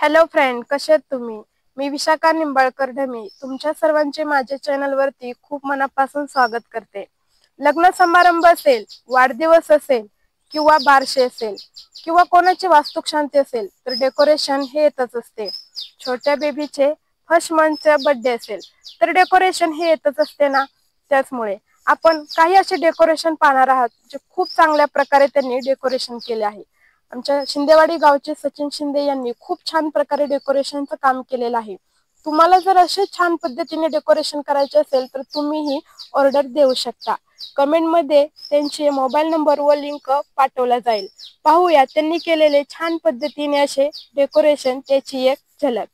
Hello friend, कसे आहेत तुम्ही? मी विशाखा निंबाळकर ढमी तुमच्या सर्वांचे माझ्या चॅनलवरती खूप मनापासून स्वागत करते. लग्न समारंभ असेल, वाढदिवस असेल किंवा बारसे असेल किंवा कोणाची वास्तुशांती असेल तर डेकोरेशन हे येतच असते. छोट्या बेबीचे फर्स्ट मंथचा बर्थडे असेल तर डेकोरेशन हे येतच असते ना. त्याचमुळे आपण काही असे डेकोरेशन पाहणार आहात जे खूप चांगल्या प्रकारे त्यांनी डेकोरेशन केले आहे. आमच्या शिंदेवाडी गावचे सचिन शिंदे यांनी खूप छान प्रकारे डेकोरेशनचं काम केलेलं आहे. तुम्हाला जर असे छान पद्धतीने डेकोरेशन करायचे असेल तर तुम्हीही ऑर्डर देऊ शकता. कमेंटमध्ये त्यांचे मोबाईल नंबर व लिंक पाठवला जाईल. पाहूया त्यांनी केलेले छान पद्धतीने असे डेकोरेशन, त्याची एक झलक.